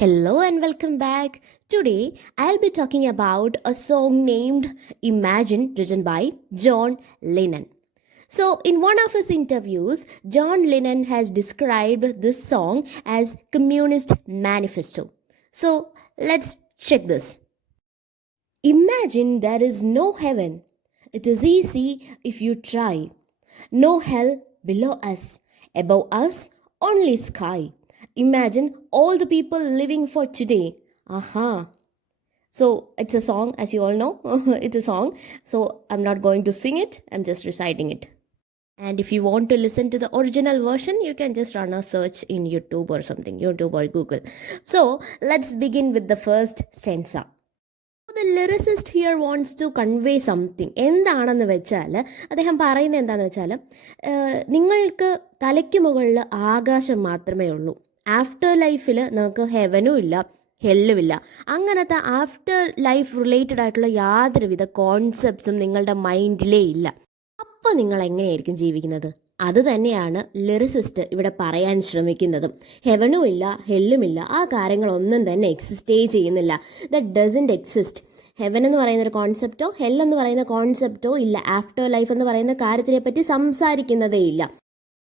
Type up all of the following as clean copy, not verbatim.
Hello and welcome back. Today I'll be talking about a song named Imagine, written by John Lennon. So, in one of his interviews, John Lennon has described this song as Communist Manifesto. So, let's check this. Imagine there is no heaven. It is easy if you try. No hell below us. Above us, only sky. Imagine all the people living for today. Aha. So it's a song, as you all know. It's a song. So I'm not going to sing it, I'm just reciting it. And if you want to listen to the original version, you can just run a search in YouTube or something, YouTube or Google. So let's begin with the first stanza. The lyricist here wants to convey something. എന്താണെന്ന് വെച്ചാൽ അദ്ദേഹം പറയുന്നത് എന്താണെന്ന് വെച്ചാൽ നിങ്ങൾക്ക് തലയ്ക്ക് മുകളിൽ ആകാശം മാത്രമേ ഉള്ളൂ. ആഫ്റ്റർ ലൈഫിൽ നിങ്ങൾക്ക് ഹെവനും ഇല്ല, ഹെല്ലുമില്ല. അങ്ങനത്തെ ആഫ്റ്റർ ലൈഫ് റിലേറ്റഡ് ആയിട്ടുള്ള യാതൊരുവിധ കോൺസെപ്റ്റ്സും നിങ്ങളുടെ മൈൻഡിലേ ഇല്ല. അപ്പോൾ നിങ്ങൾ എങ്ങനെയായിരിക്കും ജീവിക്കുന്നത്? അത് തന്നെയാണ് ലിറിസിസ്റ്റ് ഇവിടെ പറയാൻ ശ്രമിക്കുന്നതും. ഹെവനും ഇല്ല, ഹെല്ലുമില്ല, ആ കാര്യങ്ങളൊന്നും തന്നെ എക്സിസ്റ്റേ ചെയ്യുന്നില്ല. That doesn't exist. ഹെവൻ എന്ന് പറയുന്ന ഒരു കോൺസെപ്റ്റോ ഹെൽ എന്ന് പറയുന്ന കോൺസെപ്റ്റോ ഇല്ല. ആഫ്റ്റർ ലൈഫ് എന്ന് പറയുന്ന കാര്യത്തിനെ പറ്റി സംസാരിക്കുന്നതേ ഇല്ല.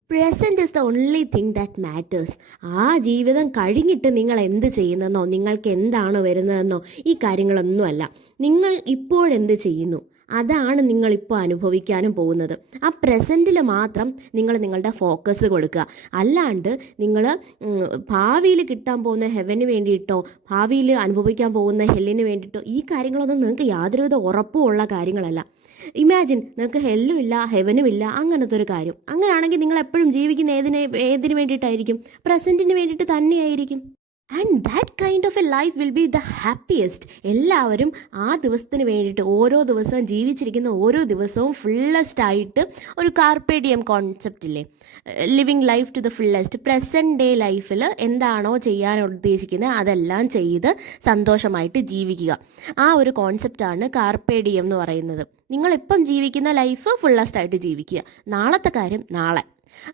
Present is the only thing that matters. ആ ജീവിതം കഴിഞ്ഞിട്ട് നിങ്ങൾ എന്ത് ചെയ്യുന്നതെന്നോ നിങ്ങൾക്ക് എന്താണോ വരുന്നതെന്നോ ഈ കാര്യങ്ങളൊന്നുമല്ല. നിങ്ങൾ ഇപ്പോഴെന്ത് ചെയ്യുന്നു അതാണ് നിങ്ങളിപ്പോൾ അനുഭവിക്കാനും പോകുന്നത്. ആ പ്രസൻറ്റിൽ മാത്രം നിങ്ങൾ നിങ്ങളുടെ ഫോക്കസ് കൊടുക്കുക. അല്ലാണ്ട് നിങ്ങൾ ഭാവിയിൽ കിട്ടാൻ പോകുന്ന ഹെവന് വേണ്ടിയിട്ടോ ഭാവിയിൽ അനുഭവിക്കാൻ പോകുന്ന ഹെല്ലിന് വേണ്ടിയിട്ടോ ഈ കാര്യങ്ങളൊന്നും നിങ്ങൾക്ക് യാതൊരുവിധ ഉറപ്പുമുള്ള കാര്യങ്ങളല്ല. ഇമാജിൻ, നിങ്ങൾക്ക് ഹെല്ലും ഇല്ല ഹെവനും ഇല്ല, അങ്ങനത്തെ ഒരു കാര്യം. അങ്ങനെയാണെങ്കിൽ നിങ്ങൾ എപ്പോഴും ജീവിക്കുന്ന ഏതിന് വേണ്ടിയിട്ടായിരിക്കും? പ്രസൻറ്റിന് വേണ്ടിയിട്ട് തന്നെയായിരിക്കും. And that kind of A life will be the happiest. എല്ലാവരും ആ ദിവസത്തിന് വേണ്ടിയിട്ട് ഓരോ ദിവസവും ജീവിച്ചിരിക്കുന്ന ഓരോ ദിവസവും ഫുള്ളസ്റ്റ് ആയിട്ട് ഒരു കാർപ്പേഡിയം കോൺസെപ്റ്റ് ഇല്ലേ, living life to the fullest. Present day ലൈഫിൽ എന്താണോ ചെയ്യാൻ ഉദ്ദേശിക്കുന്നത് അതെല്ലാം ചെയ്ത് സന്തോഷമായിട്ട് ജീവിക്കുക. ആ ഒരു കോൺസെപ്റ്റാണ് കാർപ്പേഡിയം എന്ന് പറയുന്നത്. നിങ്ങളിപ്പം ജീവിക്കുന്ന ലൈഫ് ഫുള്ളസ്റ്റ് ആയിട്ട് ജീവിക്കുക, നാളത്തെ കാര്യം നാളെ.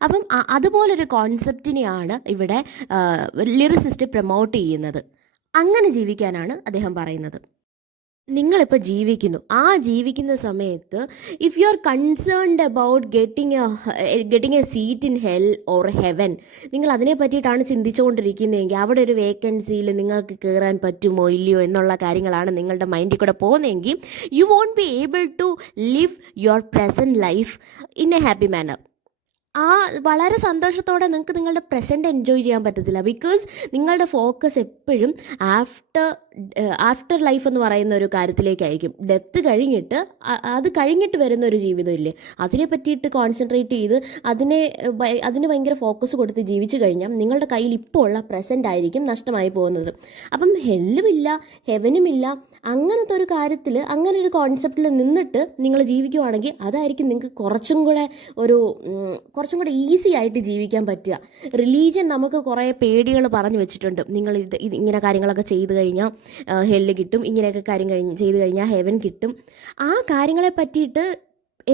അപ്പം അതുപോലൊരു കോൺസെപ്റ്റിനെയാണ് ഇവിടെ ലിറിസിസ്റ്റ് പ്രൊമോട്ട് ചെയ്യുന്നത്. അങ്ങനെ ജീവിക്കാനാണ് അദ്ദേഹം പറയുന്നത്. നിങ്ങളിപ്പോൾ ജീവിക്കുന്നു, ആ ജീവിക്കുന്ന സമയത്ത് if you are concerned about getting a seat in hell or heaven, നിങ്ങൾ അതിനെ പറ്റിയിട്ടാണ് ചിന്തിച്ചുകൊണ്ടിരിക്കുന്നതെങ്കിൽ അവിടെ ഒരു വേക്കൻസിയിൽ നിങ്ങൾക്ക് കയറാൻ പറ്റുമോ ഇല്ലയോ എന്നുള്ള കാര്യങ്ങളാണ് നിങ്ങളുടെ മൈൻഡിൽ കൂടെ പോകുന്നതെങ്കിൽ you won't be able to live your present life in a happy manner. ആ വളരെ സന്തോഷത്തോടെ നിങ്ങൾക്ക് നിങ്ങളുടെ പ്രസൻറ്റ് എൻജോയ് ചെയ്യാൻ പറ്റത്തില്ല. ബിക്കോസ് നിങ്ങളുടെ ഫോക്കസ് എപ്പോഴും ആഫ്റ്റർ ലൈഫ് എന്ന് പറയുന്ന ഒരു കാര്യത്തിലേക്കായിരിക്കും. ഡെത്ത് കഴിഞ്ഞിട്ട് അത് കഴിഞ്ഞിട്ട് വരുന്ന ഒരു ജീവിതമില്ലേ, അതിനെ പറ്റിയിട്ട് കോൺസെൻട്രേറ്റ് ചെയ്ത് അതിന് ഭയങ്കര ഫോക്കസ് കൊടുത്ത് ജീവിച്ചു കഴിഞ്ഞാൽ നിങ്ങളുടെ കയ്യിൽ ഇപ്പോൾ ഉള്ള പ്രസൻറ്റ് ആയിരിക്കും നഷ്ടമായി പോകുന്നത്. അപ്പം ഹെല്ലുമില്ല ഹെവനുമില്ല അങ്ങനത്തെ ഒരു കാര്യത്തിൽ, അങ്ങനെ ഒരു കോൺസെപ്റ്റിൽ നിന്നിട്ട് നിങ്ങൾ ജീവിക്കുവാണെങ്കിൽ അതായിരിക്കും നിങ്ങൾക്ക് കുറച്ചും കൂടെ ഈസി ആയിട്ട് ജീവിക്കാൻ പറ്റുക. റിലീജിയൻ നമുക്ക് കുറേ പേടികൾ പറഞ്ഞു വെച്ചിട്ടുണ്ട്. നിങ്ങൾ ഇങ്ങനെ കാര്യങ്ങളൊക്കെ ചെയ്ത് കഴിഞ്ഞാൽ ഹെല്ല് കിട്ടും, ഇങ്ങനെയൊക്കെ ചെയ്ത് കഴിഞ്ഞാൽ ഹെവൻ കിട്ടും. ആ കാര്യങ്ങളെ പറ്റിയിട്ട്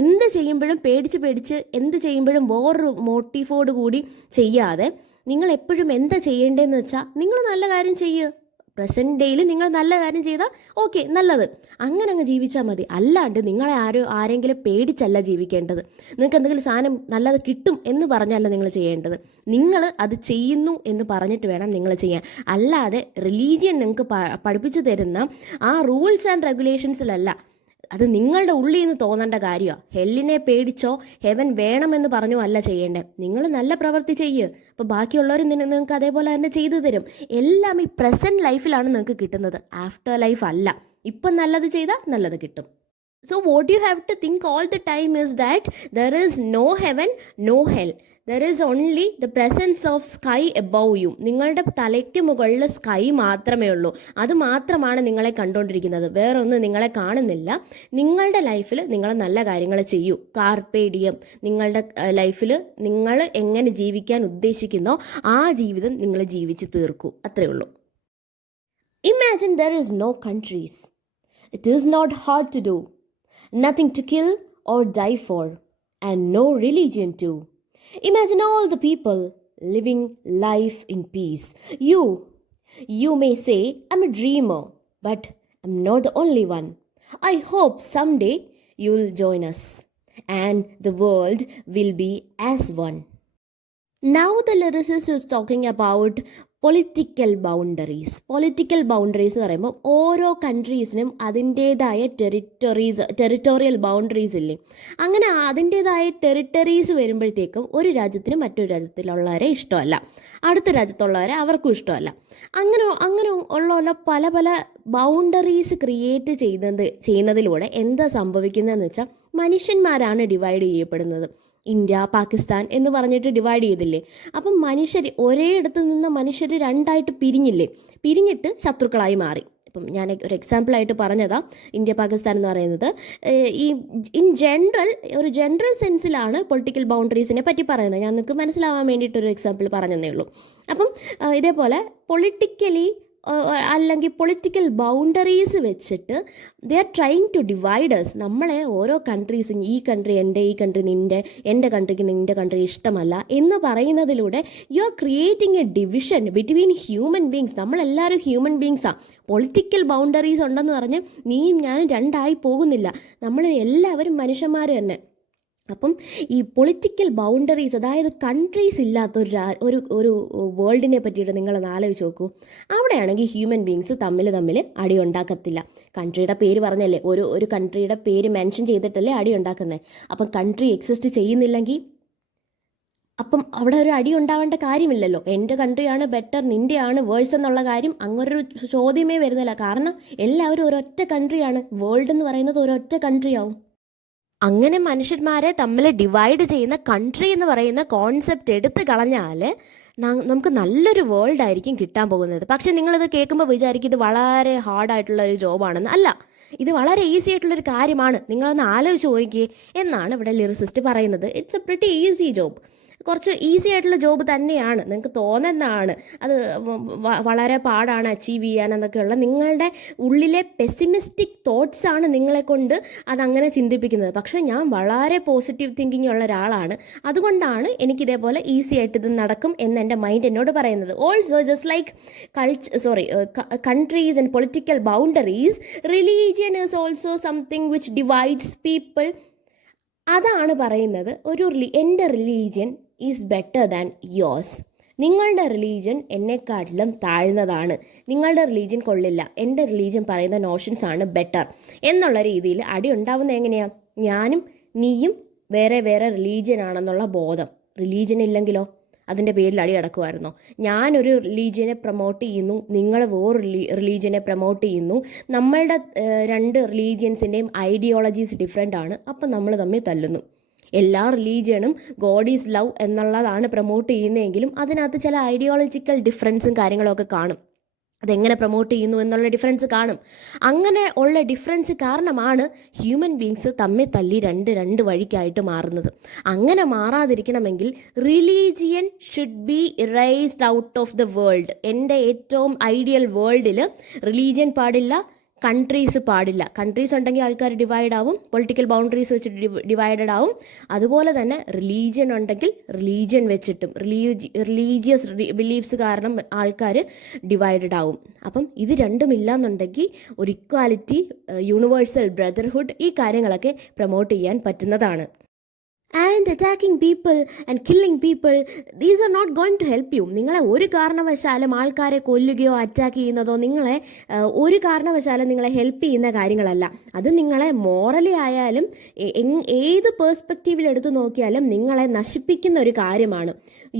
എന്ത് ചെയ്യുമ്പോഴും പേടിച്ച് എന്ത് ചെയ്യുമ്പോഴും വേറൊരു മോട്ടീവോട് കൂടി ചെയ്യാതെ നിങ്ങൾ എപ്പോഴും എന്താ ചെയ്യേണ്ടതെന്ന് വെച്ചാൽ നിങ്ങൾ നല്ല കാര്യം ചെയ്യുക. പ്രസൻറ്റ് ഡേയിൽ നിങ്ങൾ നല്ല കാര്യം ചെയ്താൽ ഓക്കെ, നല്ലത്, അങ്ങനെ അങ്ങ് ജീവിച്ചാൽ മതി. അല്ലാണ്ട് നിങ്ങളെ ആരെങ്കിലും പേടിച്ചല്ല ജീവിക്കേണ്ടത്. നിങ്ങൾക്ക് എന്തെങ്കിലും സാധനം നല്ലത് കിട്ടും എന്ന് പറഞ്ഞല്ല നിങ്ങൾ ചെയ്യേണ്ടത്. നിങ്ങൾ അത് ചെയ്യുന്നു എന്ന് പറഞ്ഞിട്ട് വേണം നിങ്ങൾ ചെയ്യാൻ. അല്ലാതെ റിലീജിയൻ നിങ്ങൾക്ക് പഠിപ്പിച്ചു തരുന്ന ആ റൂൾസ് ആൻഡ് റെഗുലേഷൻസിലല്ല, അത് നിങ്ങളുടെ ഉള്ളിൽ നിന്ന് തോന്നേണ്ട കാര്യമാണ്. ഹെല്ലിനെ പേടിച്ചോ ഹെവൻ വേണമെന്ന് പറഞ്ഞോ അല്ല ചെയ്യേണ്ടത്. നിങ്ങൾ നല്ല പ്രവൃത്തി ചെയ്യുക, അപ്പോൾ ബാക്കിയുള്ളവർ നിങ്ങൾക്ക് അതേപോലെ തന്നെ ചെയ്തു തരും. എല്ലാം ഈ പ്രസൻറ്റ് ലൈഫിലാണ് നിങ്ങൾക്ക് കിട്ടുന്നത്, ആഫ്റ്റർ ലൈഫ് അല്ല. ഇപ്പം നല്ലത് ചെയ്താൽ നല്ലത് കിട്ടും. So what you have to think all the time is that there is no heaven, no hell. There is only the presence of sky above you. നിങ്ങളുടെ തലയ്ക്ക് മുകളിൽ സ്കൈ മാത്രമേ ഉള്ളൂ. അത് മാത്രമാണ് നിങ്ങളെ കണ്ടുകൊണ്ടിരിക്കുന്നത്, വേറൊന്നും നിങ്ങളെ കാണുന്നില്ല. നിങ്ങളുടെ ലൈഫിൽ നിങ്ങൾ നല്ല കാര്യങ്ങൾ ചെയ്യൂ. കാർപ്പേഡിയം. നിങ്ങളുടെ ലൈഫിൽ നിങ്ങൾ എങ്ങനെ ജീവിക്കാൻ ഉദ്ദേശിക്കുന്നോ ആ ജീവിതം നിങ്ങൾ ജീവിച്ച് തീർക്കൂ, അത്രയേ ഉള്ളൂ. Imagine there is no countries. It is not hard to do. Nothing to kill or die for, and no religion too. Imagine all the people living life in peace. You may say, I'm a dreamer, but I'm not the only one. I hope someday you'll join us and the world will be as one. Now the lyricist is talking about political boundaries. Political boundaries എന്ന് പറയുമ്പോൾ ഓരോ കൺട്രീസിനും അതിൻ്റേതായ territorial boundaries ഇല്ലേ, അങ്ങനെ അതിൻ്റേതായ territories വരുമ്പോഴത്തേക്കും ഒരു രാജ്യത്തിന് മറ്റൊരു രാജ്യത്തിലുള്ളവരെ ഇഷ്ടമല്ല, അടുത്ത രാജ്യത്തുള്ളവരെ അവർക്കും ഇഷ്ടമല്ല. അങ്ങനെ ഉള്ള പല പല ബൗണ്ടറീസ് ക്രിയേറ്റ് ചെയ്യുന്നതിലൂടെ എന്താ സംഭവിക്കുന്നതെന്ന് വെച്ചാൽ മനുഷ്യന്മാരാണ് ഡിവൈഡ് ചെയ്യപ്പെടുന്നത്. ഇന്ത്യ പാകിസ്ഥാൻ എന്ന് പറഞ്ഞിട്ട് ഡിവൈഡ് ചെയ്തില്ലേ, അപ്പം മനുഷ്യർ ഒരേ ഇടത്ത് നിന്ന് മനുഷ്യർ രണ്ടായിട്ട് പിരിഞ്ഞിട്ട് ശത്രുക്കളായി മാറി. ഇപ്പം ഞാൻ ഒരു എക്സാമ്പിളായിട്ട് പറഞ്ഞതാ ഇന്ത്യ പാകിസ്ഥാൻ എന്ന് പറയുന്നത്. ഈ ഒരു ജനറൽ സെൻസിലാണ് പൊളിറ്റിക്കൽ ബൗണ്ടറീസിനെ പറ്റി പറയുന്നത്. ഞാൻ നിങ്ങൾക്ക് മനസ്സിലാവാൻ വേണ്ടിയിട്ടൊരു എക്സാമ്പിൾ പറഞ്ഞതേ ഉള്ളൂ. അപ്പം ഇതേപോലെ പൊളിറ്റിക്കലി അല്ലെങ്കിൽ പൊളിറ്റിക്കൽ ബൗണ്ടറീസ് വെച്ചിട്ട് they are trying to divide us. നമ്മളെ ഓരോ കൺട്രീസും ഈ കൺട്രി എൻ്റെ, ഈ കൺട്രി നിൻ്റെ, എൻ്റെ കൺട്രിക്ക് നിൻ്റെ കൺട്രി ഇഷ്ടമല്ല എന്ന് പറയുന്നതിലൂടെ you are creating a division between human beings. നമ്മളെല്ലാവരും ഹ്യൂമൻ ബീങ്സാണ്. പൊളിറ്റിക്കൽ ബൗണ്ടറീസ് ഉണ്ടെന്ന് പറഞ്ഞ് നീയും ഞാനും രണ്ടായി പോകുന്നില്ല, നമ്മൾ എല്ലാവരും മനുഷ്യന്മാർ തന്നെ. അപ്പം ഈ പൊളിറ്റിക്കൽ ബൗണ്ടറീസ്, അതായത് കൺട്രീസ് ഇല്ലാത്ത ഒരു വേൾഡിനെ പറ്റിയിട്ട് നിങ്ങളൊന്ന് ആലോചിച്ച് നോക്കൂ. അവിടെയാണെങ്കിൽ ഹ്യൂമൻ ബീങ്സ് തമ്മിൽ അടി ഉണ്ടാക്കത്തില്ല. കൺട്രിയുടെ പേര് പറഞ്ഞല്ലേ, ഒരു കൺട്രിയുടെ പേര് മെൻഷൻ ചെയ്തിട്ടല്ലേ അടി ഉണ്ടാക്കുന്നത്. അപ്പം കൺട്രി എക്സിസ്റ്റ് ചെയ്യുന്നില്ലെങ്കിൽ അപ്പം അവിടെ ഒരു അടി ഉണ്ടാവേണ്ട കാര്യമില്ലല്ലോ. എൻ്റെ കൺട്രിയാണ് ബെറ്റർ, നിൻ്റെയാണ് വേഴ്സ് എന്നുള്ള കാര്യം അങ്ങനൊരു ചോദ്യമേ വരുന്നില്ല. കാരണം എല്ലാവരും ഒരൊറ്റ കൺട്രിയാണ്. വേൾഡ് എന്ന് പറയുന്നത് ഒരൊറ്റ കൺട്രി ആവും. അങ്ങനെ മനുഷ്യന്മാരെ തമ്മിൽ ഡിവൈഡ് ചെയ്യുന്ന കൺട്രി എന്ന് പറയുന്ന കോൺസെപ്റ്റ് എടുത്തു കളഞ്ഞാൽ നമുക്ക് നല്ലൊരു വേൾഡ് ആയിരിക്കും കിട്ടാൻ പോകുന്നത്. പക്ഷെ നിങ്ങളിത് കേൾക്കുമ്പോൾ വിചാരിക്കും ഇത് വളരെ ഹാർഡായിട്ടുള്ള ഒരു ജോബാണെന്ന്. അല്ല, ഇത് വളരെ ഈസി ആയിട്ടുള്ളൊരു കാര്യമാണ്. നിങ്ങളൊന്ന് ആലോചിച്ച് നോക്കിയേ എന്നാണ് ഇവിടെ ലിറിസിസ്റ്റ് പറയുന്നത്. It's A pretty easy job. കുറച്ച് ഈസി ആയിട്ടുള്ള ജോബ് തന്നെയാണ്, നിങ്ങൾക്ക് തോന്നുന്നതാണ് അത് വളരെ പാടാണ് അച്ചീവ് ചെയ്യാനെന്നൊക്കെയുള്ള നിങ്ങളുടെ ഉള്ളിലെ പെസിമിസ്റ്റിക് തോട്ട്സ് ആണ് നിങ്ങളെ കൊണ്ട് അതങ്ങനെ ചിന്തിപ്പിക്കുന്നത്. പക്ഷേ ഞാൻ വളരെ പോസിറ്റീവ് തിങ്കിങ് ഉള്ള ഒരാളാണ്, അതുകൊണ്ടാണ് എനിക്കിതേപോലെ ഈസി ആയിട്ട് ഇത് നടക്കും എന്ന് എൻ്റെ മൈൻഡ് എന്നോട് പറയുന്നത്. Also just like countries and political boundaries, religion is also something which divides people. അതാണ് പറയുന്നത് എൻ്റെ റിലീജിയൻ ഈസ് ബെറ്റർ ദാൻ യോസ്. നിങ്ങളുടെ റിലീജിയൻ എന്നെക്കാട്ടിലും താഴ്ന്നതാണ്, നിങ്ങളുടെ റിലീജിയൻ കൊള്ളില്ല, എൻ്റെ റിലീജിയൻ പറയുന്ന നോഷൻസ് ആണ് ബെറ്റർ എന്നുള്ള രീതിയിൽ അടി ഉണ്ടാവുന്നത് എങ്ങനെയാണ്? ഞാനും നീയും വേറെ വേറെ റിലീജിയൻ ആണെന്നുള്ള ബോധം. റിലീജിയൻ ഇല്ലെങ്കിലോ അതിൻ്റെ പേരിൽ അടി അടക്കുമായിരുന്നോ? ഞാനൊരു റിലീജിയനെ പ്രൊമോട്ട് ചെയ്യുന്നു, നിങ്ങൾ വേറൊരു റിലീജിയനെ പ്രൊമോട്ട് ചെയ്യുന്നു, നമ്മളുടെ രണ്ട് റിലീജിയൻസിൻ്റെയും ഐഡിയോളജീസ് ഡിഫറെൻ്റ് ആണ്, അപ്പം നമ്മൾ തമ്മിൽ തല്ലുന്നു. എല്ലാ റിലീജിയനും ഗോഡ് ഈസ് ലവ് എന്നുള്ളതാണ് പ്രൊമോട്ട് ചെയ്യുന്നതെങ്കിലും അതിനകത്ത് ചില ഐഡിയോളജിക്കൽ ഡിഫറൻസും കാര്യങ്ങളൊക്കെ കാണും. അതെങ്ങനെ പ്രൊമോട്ട് ചെയ്യുന്നു എന്നുള്ള ഡിഫറൻസ് കാണും. അങ്ങനെ ഉള്ള ഡിഫറൻസ് കാരണമാണ് ഹ്യൂമൻ ബീങ്സ് തമ്മിൽ തല്ലി രണ്ട് വഴിക്കായിട്ട് മാറുന്നത്. അങ്ങനെ മാറാതിരിക്കണമെങ്കിൽ religion should be erased out of the world. എൻ്റെ ഏറ്റവും ഐഡിയൽ വേൾഡിൽ റിലീജിയൻ പാടില്ല, കൺട്രീസ് പാടില്ല. കൺട്രീസ് ഉണ്ടെങ്കിൽ ആൾക്കാർ ഡിവൈഡ് ആവും, പൊളിറ്റിക്കൽ ബൗണ്ടറീസ് വെച്ചിട്ട് ഡിവൈഡഡ് ആവും. അതുപോലെ തന്നെ റിലീജിയൻ ഉണ്ടെങ്കിൽ റിലീജിയൻ വെച്ചിട്ടും റിലീജിയസ് ബിലീഫ്സ് കാരണം ആൾക്കാർ ഡിവൈഡഡ് ആവും. അപ്പം ഇത് രണ്ടും ഇല്ലാന്നുണ്ടെങ്കിൽ ഒരു ഇക്വാലിറ്റി, യൂണിവേഴ്സൽ ബ്രദർഹുഡ്, ഈ കാര്യങ്ങളൊക്കെ പ്രൊമോട്ട് ചെയ്യാൻ പറ്റുന്നതാണ്. And attacking people and killing people, these are not going to help you. നിങ്ങളെ ഒരു കാരണവശാലും ആൾക്കാരെ കൊല്ലുകയോ അറ്റാക്ക് ചെയ്യുന്നതോ നിങ്ങളെ ഒരു കാരണവശാലും നിങ്ങളെ ഹെൽപ്പ് ചെയ്യുന്ന കാര്യങ്ങളല്ല. അത് നിങ്ങളെ മോറലി ആയാലും ഏത് പേഴ്സ്പെക്റ്റീവിൽ എടുത്തു നോക്കിയാലും നിങ്ങളെ നശിപ്പിക്കുന്ന ഒരു കാര്യമാണ്.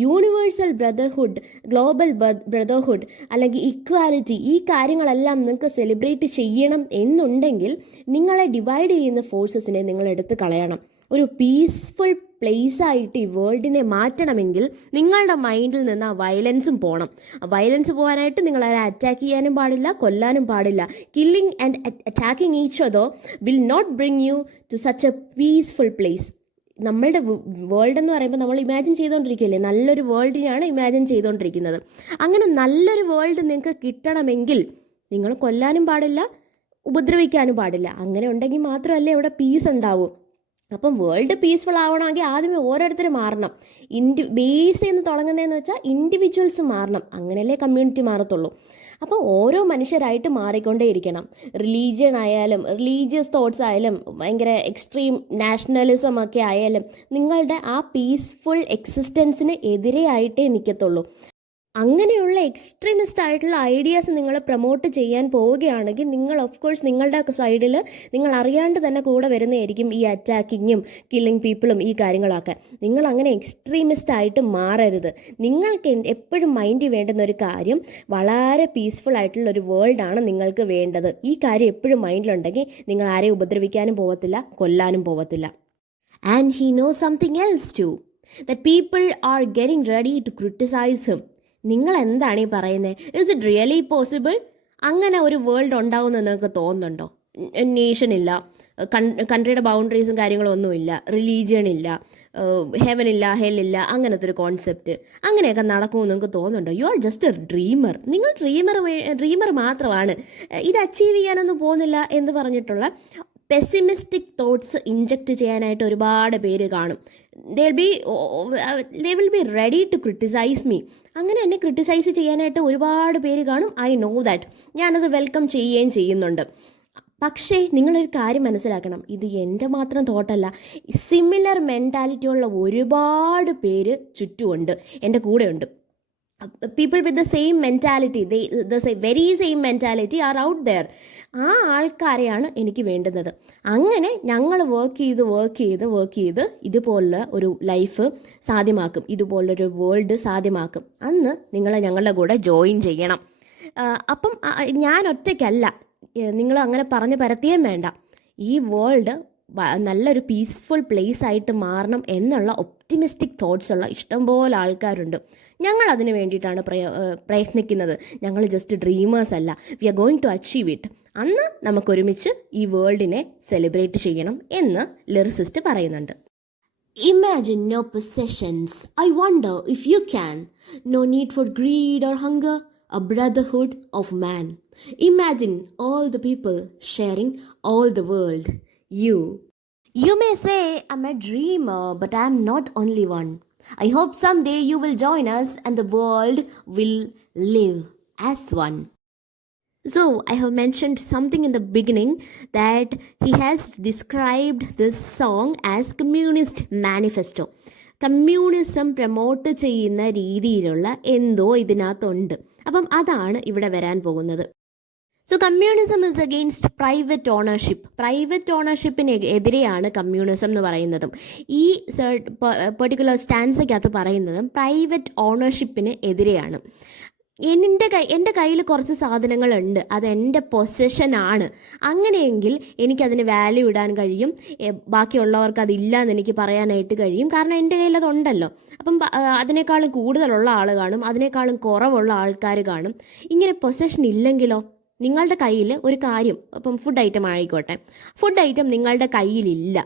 യൂണിവേഴ്സൽ ബ്രദർഹുഡ്, ഗ്ലോബൽ ബ്രദർഹുഡ് അല്ലെങ്കിൽ ഇക്വാലിറ്റി, ഈ കാര്യങ്ങളെല്ലാം നിങ്ങൾക്ക് സെലിബ്രേറ്റ് ചെയ്യണം എന്നുണ്ടെങ്കിൽ നിങ്ങളെ ഡിവൈഡ് ചെയ്യുന്ന ഫോഴ്സസിനെ നിങ്ങൾ എടുത്ത് കളയണം. ഒരു പീസ്ഫുൾ പ്ലേസായിട്ട് ഈ വേൾഡിനെ മാറ്റണമെങ്കിൽ നിങ്ങളുടെ മൈൻഡിൽ നിന്ന് ആ വയലൻസും പോകണം. വയലൻസ് പോകാനായിട്ട് നിങ്ങളെ അറ്റാക്ക് ചെയ്യാനും പാടില്ല, കൊല്ലാനും പാടില്ല. Killing and attacking each other will not bring you to such a peaceful place. നമ്മളുടെ വേൾഡ് എന്ന് പറയുമ്പോൾ നമ്മൾ ഇമാജിൻ ചെയ്തുകൊണ്ടിരിക്കുകയല്ലേ, നല്ലൊരു വേൾഡിനെയാണ് ഇമാജിൻ ചെയ്തുകൊണ്ടിരിക്കുന്നത്. അങ്ങനെ നല്ലൊരു വേൾഡ് നിങ്ങൾക്ക് കിട്ടണമെങ്കിൽ നിങ്ങൾ കൊല്ലാനും പാടില്ല, ഉപദ്രവിക്കാനും പാടില്ല. അങ്ങനെ ഉണ്ടെങ്കിൽ മാത്രമല്ലേ ഇവിടെ പീസ് ഉണ്ടാവൂ. അപ്പം വേൾഡ് പീസ്ഫുൾ ആവണമെങ്കിൽ ആദ്യമേ ഓരോരുത്തർ മാറണം. ബേസ് എന്ന് തുടങ്ങുന്നതെന്ന് വെച്ചാൽ ഇൻഡിവിജ്വൽസ് മാറണം, അങ്ങനെയല്ലേ കമ്മ്യൂണിറ്റി മാറത്തുള്ളൂ. അപ്പോൾ ഓരോ മനുഷ്യരായിട്ട് മാറിക്കൊണ്ടേയിരിക്കണം. റിലീജിയൻ ആയാലും റിലീജിയസ് തോട്ട്സ് ആയാലും ഭയങ്കര എക്സ്ട്രീം നാഷണലിസം ഒക്കെ ആയാലും നിങ്ങളുടെ ആ പീസ്ഫുൾ എക്സിസ്റ്റൻസിന് എതിരെ ആയിട്ടേ നിൽക്കത്തുള്ളൂ. അങ്ങനെയുള്ള എക്സ്ട്രീമിസ്റ്റ് ആയിട്ടുള്ള ഐഡിയാസ് നിങ്ങൾ പ്രൊമോട്ട് ചെയ്യാൻ പോവുകയാണെങ്കിൽ നിങ്ങൾ ഓഫ് കോഴ്സ് നിങ്ങളുടെ സൈഡിൽ നിങ്ങൾ അറിയാണ്ട് തന്നെ കൂടെ വരുന്നതായിരിക്കും ഈ അറ്റാക്കിങ്ങും കില്ലിങ് പീപ്പിളും ഈ കാര്യങ്ങളൊക്കെ. നിങ്ങൾ അങ്ങനെ എക്സ്ട്രീമിസ്റ്റ് ആയിട്ട് മാറരുത്. നിങ്ങൾക്ക് എപ്പോഴും മൈൻഡിൽ വേണ്ടുന്ന ഒരു കാര്യം വളരെ പീസ്ഫുൾ ആയിട്ടുള്ള ഒരു വേൾഡാണ് നിങ്ങൾക്ക് വേണ്ടത്. ഈ കാര്യം എപ്പോഴും മൈൻഡിലുണ്ടെങ്കിൽ നിങ്ങൾ ആരെയും ഉപദ്രവിക്കാനും പോകത്തില്ല, കൊല്ലാനും പോകത്തില്ല. And he knows something else too, that people are getting ready to criticize him. നിങ്ങൾ എന്താണ് ഈ പറയുന്നത്? Is it really possible? അങ്ങനെ ഒരു വേൾഡ് ഉണ്ടാവുമെന്ന് നിങ്ങൾക്ക് തോന്നുന്നുണ്ടോ? നേഷൻ ഇല്ല, കൺട്രിയുടെ ബൗണ്ടറീസും കാര്യങ്ങളും ഒന്നുമില്ല, റിലീജിയൻ ഇല്ല, ഹെവൻ ഇല്ല, ഹെൽ ഇല്ല, അങ്ങനത്തെ ഒരു കോൺസെപ്റ്റ് അങ്ങനെയൊക്കെ നടക്കുമെന്ന് നിങ്ങൾക്ക് തോന്നുന്നുണ്ടോ? You are just A dreamer. നിങ്ങൾ ഡ്രീമർ മാത്രമാണ്, ഇത് അച്ചീവ് ചെയ്യാനൊന്നും പോകുന്നില്ല എന്ന് പറഞ്ഞിട്ടുള്ള പെസിമിസ്റ്റിക് തോട്ട്സ് ഇൻജക്റ്റ് ചെയ്യാനായിട്ട് ഒരുപാട് പേര് കാണും. They will be ready to criticize me. അങ്ങനെ എന്നെ ക്രിട്ടിസൈസ് ചെയ്യാനായിട്ട് ഒരുപാട് പേര് കാണും. I know that. ഞാനത് വെൽക്കം ചെയ്യുകയും ചെയ്യുന്നുണ്ട്. പക്ഷേ നിങ്ങളൊരു കാര്യം മനസ്സിലാക്കണം, ഇത് എൻ്റെ മാത്രം തോട്ടല്ല. സിമിലർ മെൻറ്റാലിറ്റിയുള്ള ഒരുപാട് പേര് ചുറ്റുമുണ്ട്, എൻ്റെ കൂടെയുണ്ട്. People with the same mentality, very same mentality are out there. ആ ആൾക്കാരെയാണ് എനിക്ക് വേണ്ടുന്നത്. അങ്ങനെ ഞങ്ങൾ വർക്ക് ചെയ്ത് ഇതുപോലുള്ള ഒരു ലൈഫ് സാധ്യമാക്കും, ഇതുപോലൊരു വേൾഡ് സാധ്യമാക്കും. അന്ന് നിങ്ങൾ ഞങ്ങളുടെ കൂടെ ജോയിൻ ചെയ്യണം. അപ്പം ഞാൻ ഒറ്റയ്ക്കല്ല, നിങ്ങൾ അങ്ങനെ പറഞ്ഞ് പരത്തിയേം വേണ്ട. ഈ വേൾഡ് നല്ലൊരു പീസ്ഫുൾ പ്ലേസ് ആയിട്ട് മാറണം എന്നുള്ള ഒപ്റ്റിമിസ്റ്റിക് തോട്ട്സ് ഉള്ള ഇഷ്ടംപോലെ ആൾക്കാരുണ്ട്. ഞങ്ങൾ അതിന് വേണ്ടിയിട്ടാണ് പ്രയത്നിക്കുന്നത്. ഞങ്ങൾ ജസ്റ്റ് ഡ്രീമേഴ്സ് അല്ല. We are going to achieve it. അന്ന് നമുക്കൊരുമിച്ച് ഈ വേൾഡിനെ സെലിബ്രേറ്റ് ചെയ്യണം എന്ന് ലിറിസിസ്റ്റ് പറയുന്നുണ്ട്. Imagine no possessions. I wonder if you can. No need for greed or hunger. A brotherhood of man. Imagine all the people sharing all the world. You may say I'm a dreamer, but I'm not only one. I hope someday you will join us and the world will live as one. So I have mentioned something in the beginning that he has described this song as communist manifesto. Communism promote ചെയ്യുന്ന രീതിയിലുള്ള എന്തോ ഇതിനകത്തുണ്ട്. അപ്പം അതാണ് ഇവിടെ വരാൻ പോകുന്നത്. So communism is against private ownership. Private ഓണർഷിപ്പിന് എതിരെയാണ് കമ്മ്യൂണിസം എന്ന് പറയുന്നതും ഈ പെർട്ടിക്കുലർ സ്റ്റാൻസയ്ക്കകത്ത് പറയുന്നതും പ്രൈവറ്റ് ഓണർഷിപ്പിന് എതിരെയാണ്. എൻ്റെ കയ്യിൽ കുറച്ച് സാധനങ്ങളുണ്ട്, അത് എൻ്റെ പൊസഷനാണ്. അങ്ങനെയെങ്കിൽ എനിക്കതിന് വാല്യൂ ഇടാൻ കഴിയും, ബാക്കിയുള്ളവർക്ക് അതില്ല എന്ന് എനിക്ക് പറയാനായിട്ട് കഴിയും. കാരണം എൻ്റെ കയ്യിൽ അതുണ്ടല്ലോ. അപ്പം അതിനേക്കാളും കൂടുതലുള്ള ആൾ കാണും, അതിനേക്കാളും കുറവുള്ള ആൾക്കാർ കാണും. ഇങ്ങനെ പൊസഷൻ ഇല്ലെങ്കിലോ? നിങ്ങളുടെ കയ്യിൽ ഒരു കാര്യം, ഇപ്പം ഫുഡ് ഐറ്റം ആയിക്കോട്ടെ, ഫുഡ് ഐറ്റം നിങ്ങളുടെ കയ്യിലില്ല.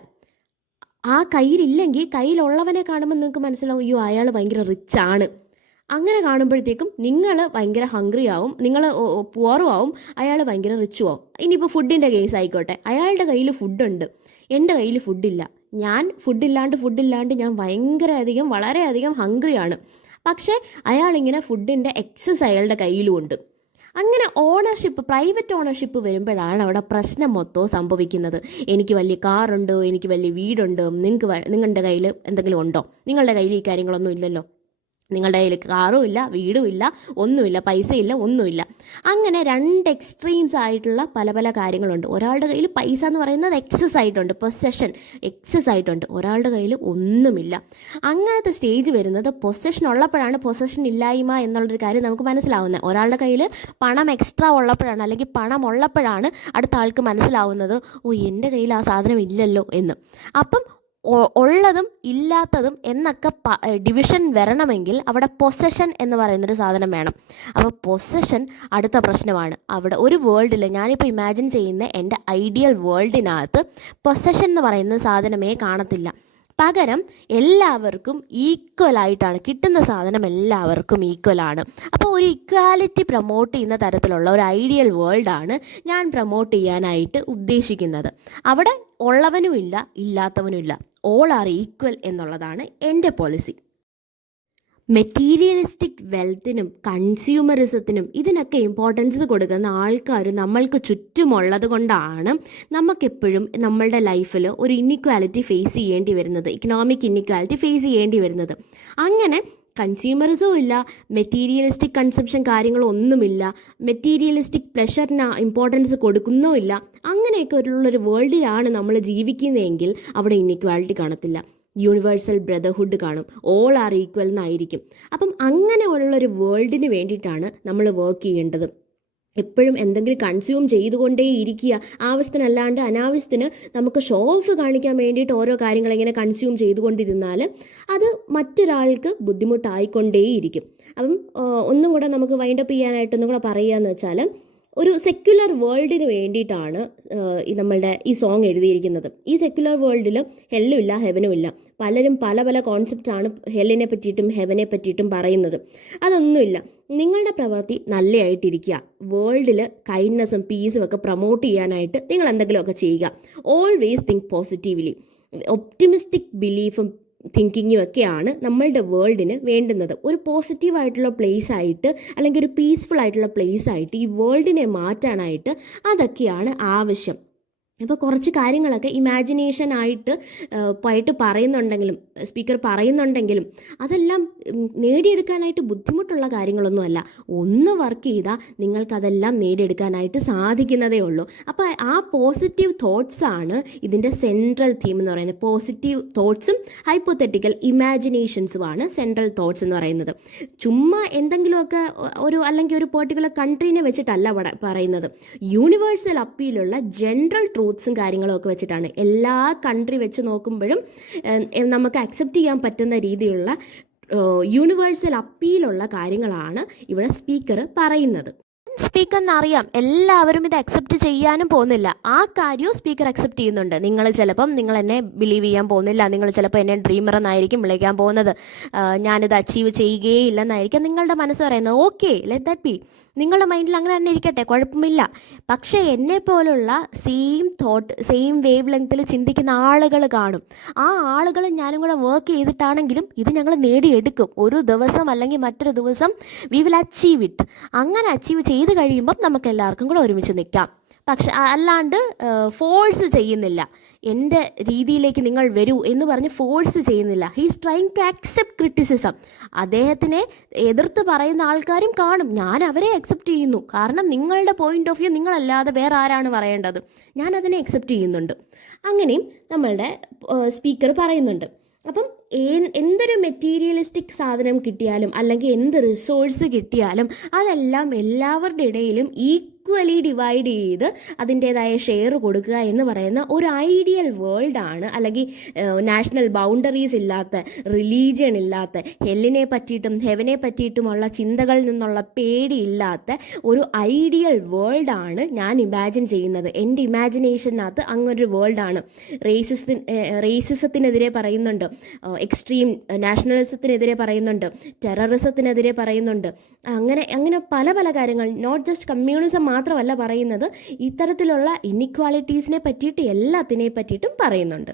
ആ കയ്യിലില്ലെങ്കിൽ കയ്യിലുള്ളവനെ കാണുമ്പോൾ നിങ്ങൾക്ക് മനസ്സിലാവും, അയ്യോ അയാൾ ഭയങ്കര റിച്ചാണ്. അങ്ങനെ കാണുമ്പോഴത്തേക്കും നിങ്ങൾ ഭയങ്കര ഹംഗ്രി ആവും, നിങ്ങൾ പുവറും ആവും, അയാൾ ഭയങ്കര റിച്ചും ആവും. ഇനിയിപ്പോൾ ഫുഡിൻ്റെ കേസ് ആയിക്കോട്ടെ, അയാളുടെ കയ്യിൽ ഫുഡുണ്ട്, എൻ്റെ കയ്യിൽ ഫുഡില്ല. ഞാൻ ഫുഡില്ലാണ്ട് ഞാൻ വളരെയധികം ഹംഗ്രിയാണ്. പക്ഷേ അയാളിങ്ങനെ ഫുഡിൻ്റെ എക്സസ് അയാളുടെ കയ്യിലും ഉണ്ട്. അങ്ങനെ ഓണർഷിപ്പ്, പ്രൈവറ്റ് ഓണർഷിപ്പ് വരുമ്പോഴാണ് അവിടെ പ്രശ്നം മൊത്തവും സംഭവിക്കുന്നത്. എനിക്ക് വലിയ കാറുണ്ട്, എനിക്ക് വലിയ വീടുണ്ട്, നിങ്ങളുടെ കയ്യിൽ എന്തെങ്കിലും ഉണ്ടോ? നിങ്ങളുടെ കയ്യിൽ ഈ കാര്യങ്ങളൊന്നും ഇല്ലല്ലോ. നിങ്ങളുടെ കയ്യിൽ കാറും ഇല്ല, വീടും ഇല്ല, ഒന്നുമില്ല, പൈസയില്ല, ഒന്നുമില്ല. അങ്ങനെ രണ്ട് എക്സ്ട്രീംസ് ആയിട്ടുള്ള പല പല കാര്യങ്ങളുണ്ട്. ഒരാളുടെ കയ്യിൽ പൈസ എന്ന് പറയുന്നത് എക്സസ് ആയിട്ടുണ്ട്, പൊസഷൻ എക്സസ് ആയിട്ടുണ്ട്, ഒരാളുടെ കയ്യിൽ ഒന്നുമില്ല. അങ്ങനത്തെ സ്റ്റേജ് വരുന്നത് പൊസഷൻ ഉള്ളപ്പോഴാണ്. പൊസഷൻ ഇല്ലായ്മ എന്നുള്ളൊരു കാര്യം നമുക്ക് മനസ്സിലാവുന്നത് ഒരാളുടെ കയ്യിൽ പണം എക്സ്ട്രാ ഉള്ളപ്പോഴാണ്, അല്ലെങ്കിൽ പണം ഉള്ളപ്പോഴാണ് അടുത്ത ആൾക്ക് മനസ്സിലാവുന്നത്, ഓ എൻ്റെ കയ്യിൽ ആ സാധനം ഇല്ലല്ലോ എന്ന്. അപ്പം ഉള്ളതും ഇല്ലാത്തതും എന്നൊക്കെ ഡിവിഷൻ വരണമെങ്കിൽ അവിടെ പൊസഷൻ എന്ന് പറയുന്നൊരു സാധനം വേണം. അപ്പോൾ പൊസഷൻ അടുത്ത പ്രശ്നമാണ്. അവിടെ ഒരു വേൾഡിൽ ഞാനിപ്പോൾ ഇമാജിൻ ചെയ്യുന്ന എൻ്റെ ഐഡിയൽ വേൾഡിനകത്ത് പൊസഷൻ എന്ന് പറയുന്ന സാധനമേ കാണത്തില്ല. പകരം എല്ലാവർക്കും ഈക്വലായിട്ടാണ് കിട്ടുന്ന സാധനം, എല്ലാവർക്കും ഈക്വലാണ്. അപ്പോൾ ഒരു ഇക്വാലിറ്റി പ്രൊമോട്ട് ചെയ്യുന്ന തരത്തിലുള്ള ഒരു ഐഡിയൽ വേൾഡാണ് ഞാൻ പ്രൊമോട്ട് ചെയ്യാനായിട്ട് ഉദ്ദേശിക്കുന്നത്. അവിടെ ഉള്ളവനുമില്ല ഇല്ലാത്തവനുമില്ല, ഓൾ ആർ ഈക്വൽ എന്നുള്ളതാണ് എൻ്റെ പോളിസി. മെറ്റീരിയലിസ്റ്റിക് വെൽത്തിനും കൺസ്യൂമറിസത്തിനും ഇതിനൊക്കെ ഇമ്പോർട്ടൻസ് കൊടുക്കുന്ന ആൾക്കാർ നമ്മൾക്ക് ചുറ്റുമുള്ളത് കൊണ്ടാണ് നമുക്കെപ്പോഴും നമ്മളുടെ ലൈഫിൽ ഒരു ഇന്നിക്വാലിറ്റി ഫേസ് ചെയ്യേണ്ടി വരുന്നത്, ഇക്കണോമിക് ഇന്നിക്വാലിറ്റി ഫേസ് ചെയ്യേണ്ടി വരുന്നത്. അങ്ങനെ കൺസ്യൂമറിസവും ഇല്ല, മെറ്റീരിയലിസ്റ്റിക് കൺസംഷൻ കാര്യങ്ങളൊന്നുമില്ല, മെറ്റീരിയലിസ്റ്റിക് പ്ലഷറിന് ഇമ്പോർട്ടൻസ് കൊടുക്കുന്നുമില്ല. അങ്ങനെയൊക്കെ ഉള്ളൊരു വേൾഡിലാണ് നമ്മൾ ജീവിക്കുന്നതെങ്കിൽ അവിടെ ഇന്നിക്വാലിറ്റി കാണത്തില്ല, യൂണിവേഴ്സൽ ബ്രദർഹുഡ് കാണും, ഓൾ ആർ ഈക്വൽ എന്നായിരിക്കും. അപ്പം അങ്ങനെയുള്ളൊരു വേൾഡിന് വേണ്ടിയിട്ടാണ് നമ്മൾ വർക്ക് ചെയ്യേണ്ടത്. എപ്പോഴും എന്തെങ്കിലും കൺസ്യൂം ചെയ്തുകൊണ്ടേ ഇരിക്കുക, ആവശ്യത്തിനല്ലാണ്ട് അനാവശ്യത്തിന് നമുക്ക് ഷോ ഓഫ് കാണിക്കാൻ വേണ്ടിയിട്ട് ഓരോ കാര്യങ്ങൾ ഇങ്ങനെ കൺസ്യൂം ചെയ്തുകൊണ്ടിരുന്നാൽ അത് മറ്റൊരാൾക്ക് ബുദ്ധിമുട്ടായിക്കൊണ്ടേയിരിക്കും. അപ്പം ഒന്നും കൂടെ നമുക്ക് വൈൻഡപ്പ് ചെയ്യാനായിട്ടൊന്നും കൂടെ പറയുകയെന്ന് വെച്ചാൽ, ഒരു സെക്യുലർ വേൾഡിന് വേണ്ടിയിട്ടാണ് നമ്മളുടെ ഈ സോങ് എഴുതിയിരിക്കുന്നത്. ഈ സെക്യുലർ വേൾഡിൽ ഹെല്ലും ഇല്ല ഹെവനും ഇല്ല. പലരും പല പല കോൺസെപ്റ്റാണ് ഹെല്ലിനെ പറ്റിയിട്ടും ഹെവനെ പറ്റിയിട്ടും പറയുന്നത്. അതൊന്നുമില്ല. നിങ്ങളുടെ പ്രവൃത്തി നല്ലതായിട്ടിരിക്കുക, വേൾഡിൽ കൈൻഡ്നെസ്സും പീസും ഒക്കെ പ്രൊമോട്ട് ചെയ്യാനായിട്ട് നിങ്ങൾ എന്തെങ്കിലുമൊക്കെ ചെയ്യുക. Always think positively. ഒപ്റ്റിമിസ്റ്റിക് ബിലീഫും തിങ്കിങ്ങും ഒക്കെയാണ് നമ്മളുടെ വേൾഡിന് വേണ്ടുന്നത്. ഒരു പോസിറ്റീവായിട്ടുള്ള പ്ലേസ് ആയിട്ട് അല്ലെങ്കിൽ ഒരു പീസ്ഫുൾ ആയിട്ടുള്ള പ്ലേസ് ആയിട്ട് ഈ വേൾഡിനെ മാറ്റാനായിട്ട് അതൊക്കെയാണ് ആവശ്യം. ഇപ്പോൾ കുറച്ച് കാര്യങ്ങളൊക്കെ ഇമാജിനേഷൻ ആയിട്ട് പറയുന്നുണ്ടെങ്കിലും സ്പീക്കർ പറയുന്നുണ്ടെങ്കിലും അതെല്ലാം നേടിയെടുക്കാനായിട്ട് ബുദ്ധിമുട്ടുള്ള കാര്യങ്ങളൊന്നുമല്ല. ഒന്ന് വർക്ക് ചെയ്താൽ നിങ്ങൾക്കതെല്ലാം നേടിയെടുക്കാനായിട്ട് സാധിക്കുന്നതേ ഉള്ളൂ. അപ്പോൾ ആ പോസിറ്റീവ് തോട്ട്സാണ് ഇതിൻ്റെ സെൻട്രൽ തീം എന്ന് പറയുന്നത്. പോസിറ്റീവ് തോട്ട്സും ഹൈപ്പോത്തറ്റിക്കൽ ഇമാജിനേഷൻസുമാണ് സെൻട്രൽ തോട്ട്സ് എന്ന് പറയുന്നത്. ചുമ്മാ എന്തെങ്കിലുമൊക്കെ അല്ലെങ്കിൽ ഒരു പെർട്ടിക്കുലർ കൺട്രീനെ വെച്ചിട്ടല്ല പറയുന്നത്. യൂണിവേഴ്സൽ അപ്പീലുള്ള ജനറൽ ട്രൂത്ത്സും കാര്യങ്ങളും ഒക്കെ വെച്ചിട്ടാണ്. എല്ലാ കൺട്രി വെച്ച് നോക്കുമ്പോഴും നമുക്ക് അക്സെപ്റ്റ് ചെയ്യാൻ പറ്റുന്ന രീതിയിലുള്ള യൂണിവേഴ്സൽ അപ്പീലുള്ള കാര്യങ്ങളാണ് ഇവിടെ സ്പീക്കർ പറയുന്നത്. സ്പീക്കറിന് അറിയാം എല്ലാവരും ഇത് അക്സെപ്റ്റ് ചെയ്യാനും പോകുന്നില്ല. ആ കാര്യവും സ്പീക്കർ അക്സെപ്റ്റ് ചെയ്യുന്നുണ്ട്. നിങ്ങൾ എന്നെ ബിലീവ് ചെയ്യാൻ പോകുന്നില്ല, നിങ്ങൾ ചിലപ്പോൾ എന്നെ ഡ്രീമർ എന്നായിരിക്കും വിളിക്കാൻ പോകുന്നത്, ഞാനിത് അച്ചീവ് ചെയ്യുകയേ ഇല്ലെന്നായിരിക്കും നിങ്ങളുടെ മനസ്സ് പറയുന്നത്. Okay, let that be. നിങ്ങളുടെ മൈൻഡിൽ അങ്ങനെ തന്നെ ഇരിക്കട്ടെ, കുഴപ്പമില്ല. പക്ഷേ എന്നെ പോലുള്ള സെയിം വേവ് ലെങ്ത്തിൽ ചിന്തിക്കുന്ന ആളുകൾ കാണും. ആ ആളുകൾ ഞാനും കൂടെ വർക്ക് ചെയ്തിട്ടാണെങ്കിലും ഇത് ഞങ്ങൾ നേടിയെടുക്കും. ഒരു ദിവസം അല്ലെങ്കിൽ മറ്റൊരു ദിവസം വി വിൽ അച്ചീവ് ഇറ്റ്. അങ്ങനെ അച്ചീവ് ചെയ്ത് കഴിയുമ്പം നമുക്ക് എല്ലാവർക്കും കൂടെ ഒരുമിച്ച് നിൽക്കാം. പക്ഷെ അല്ലാണ്ട് ഫോഴ്സ് ചെയ്യുന്നില്ല, എൻ്റെ രീതിയിലേക്ക് നിങ്ങൾ വരൂ എന്ന് പറഞ്ഞ് ഫോഴ്സ് ചെയ്യുന്നില്ല. He's trying to accept criticism. അദ്ദേഹത്തിനെ എതിർത്ത് പറയുന്ന ആൾക്കാരും കാണും. ഞാൻ അവരെ അക്സെപ്റ്റ് ചെയ്യുന്നു, കാരണം നിങ്ങളുടെ പോയിന്റ് ഓഫ് വ്യൂ നിങ്ങളല്ലാതെ വേറെ ആരാണ് പറയേണ്ടത്, ഞാനതിനെ അക്സെപ്റ്റ് ചെയ്യുന്നുണ്ട്. അങ്ങനെയും നമ്മളുടെ സ്പീക്കർ പറയുന്നുണ്ട്. അപ്പം എന്തൊരു മെറ്റീരിയലിസ്റ്റിക് സാധനം കിട്ടിയാലും അല്ലെങ്കിൽ എന്ത് റിസോഴ്സ് കിട്ടിയാലും അതെല്ലാം എല്ലാവരുടെ ഇടയിലും ഈക്വലി ഡിവൈഡ് ചെയ്ത് അതിൻ്റേതായ ഷെയർ കൊടുക്കുക എന്ന് പറയുന്ന ഒരു ഐഡിയൽ വേൾഡാണ്. അല്ലെങ്കിൽ നാഷണൽ ബൗണ്ടറീസ് ഇല്ലാത്ത, റിലീജിയൻ ഇല്ലാത്ത, ഹെല്ലിനെ പറ്റിയിട്ടും ഹെവനെ പറ്റിയിട്ടുമുള്ള ചിന്തകളിൽ നിന്നുള്ള പേടിയില്ലാത്ത ഒരു ഐഡിയൽ വേൾഡാണ് ഞാൻ ഇമാജിൻ ചെയ്യുന്നത്. എൻ്റെ ഇമാജിനേഷനകത്ത് അങ്ങനൊരു വേൾഡാണ്. റേസിസത്തിനെതിരെ പറയുന്നുണ്ട്, എക്സ്ട്രീം നാഷണലിസത്തിനെതിരെ പറയുന്നുണ്ട്, ടെററിസത്തിനെതിരെ പറയുന്നുണ്ട്. അങ്ങനെ പല പല കാര്യങ്ങൾ, നോട്ട് ജസ്റ്റ് കമ്മ്യൂണിസം മാത്രമല്ല പറയുന്നത്, ഇത്തരത്തിലുള്ള ഇന്നിക്വാലിറ്റീസിനെ പറ്റിയിട്ട് എല്ലാത്തിനെ പറ്റിയിട്ടും പറയുന്നുണ്ട്.